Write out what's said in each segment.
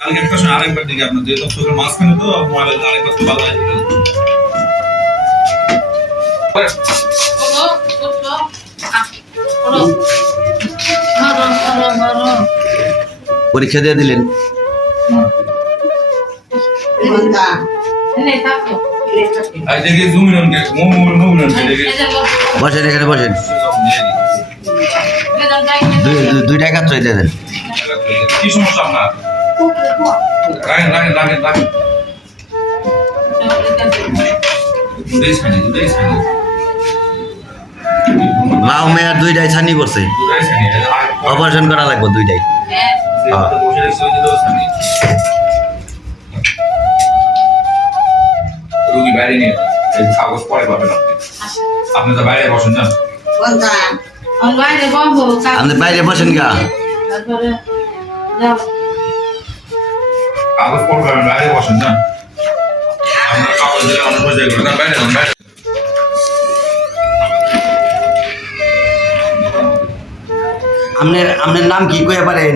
কালকে একটা সময় আরেকবার দিকে আপনার যেহেতু চোখের মাঝখানে তো মোবাইল আরেকবার তো। পরীক্ষা দিয়ে দিলেন। বসেন এখানে বসেন। দুই দুই- দুইটা দিয়ে দেন কি সমস্যা আপনার? রাখেন রাখেন রাখেন রাখেন দুটাই ছানি দুটাই ছানি। লাউ মেয়ার দুইটাই ছানি করছে। অপারেশন করা লাগবে দুইটাই। হ্যাঁ, রুগী বাইরে নিয়ে কাগজ পরে পাবেন আপনি। তো বাইরে বসেন না। আপনি বাইরে গা। কাগজ বাইরে বসেন না আপনার কাগজ দিলে এগুলো না বাইরে যান, বাইরে আপনার আপনার নাম কি কয়ে পারেন?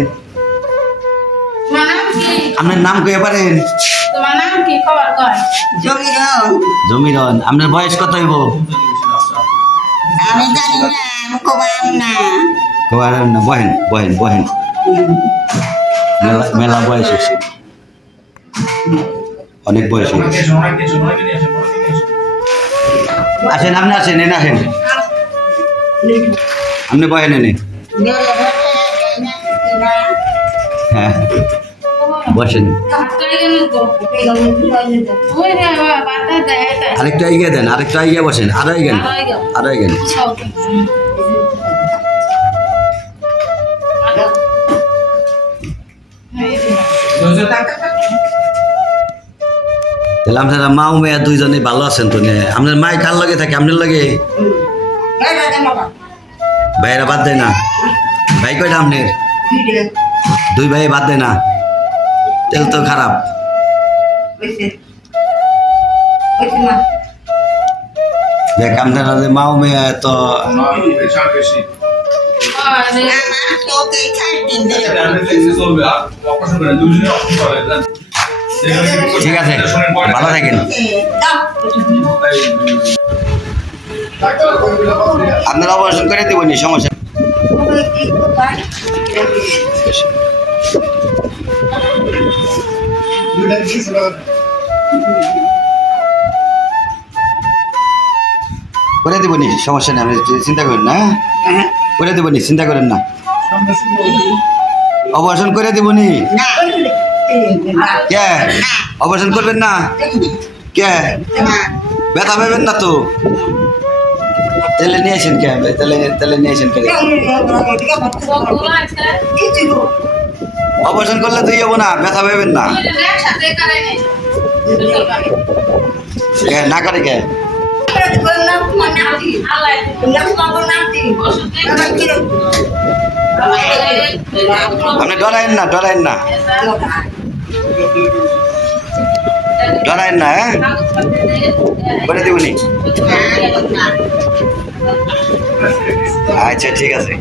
তোমার নাম কি? আপনার নাম কয়ে পারেন? তোমার নাম কি? খবর কয়। জমিরন। আপনার বয়স কত হইব? আমি জানি না আমি কবাম না। কবার না বহেন বহেন বহেন। মেলা মেলা বয়স হয়েছে। অনেক বয়স। আসেন আপনি আসেন এনে আসেন আপনি বহেন এনে হ্যাঁ বসেন দেয়, দেয়। আরেকটু এগিয়ে দেন আরেকটু এগিয়ে বসেন আরও এগিয়ে আরও এগো। আরও এগিয়ে। এই যে। তাহলে আপনারা মা ও মেয়া দুইজনে ভালো আছেন তো? নে আপনার মাই কার লগে থাকে? আপনার লগে? ভাইয়েরা বাদ দেয় না। ভাই কয়টা আপনার? দুই ভাই বাদ দেয় না। তেল তো খারাপ। দেখ আপনারা যে মা ও মেয়া তো আমি দেখছি চলবে, ঠিক আছে, ভালো থাকেন। আপনারা অপারেশন করে দেবো নি সমস্যা করে দেবো নি সমস্যা নেই, আপনি চিন্তা করেন না হ্যাঁ? করে দেবো নি চিন্তা করেন না। অপারেশন করে দেবো নি না। কে? অপারেশন করবেন না? কে? ব্যথা পাবেন না তো? তেলে নিয়ে আসেন কে? তেলে তেলে নিয়ে আসেন কে? অপারেশন করলে তুই যাব না, ব্যথা পাবেন না। কে? না করে কে? আপনি ডরাইন না ডরাইন না। ডরাইন না হ্যাঁ? করে দেবনি আচ্ছা ঠিক আছে।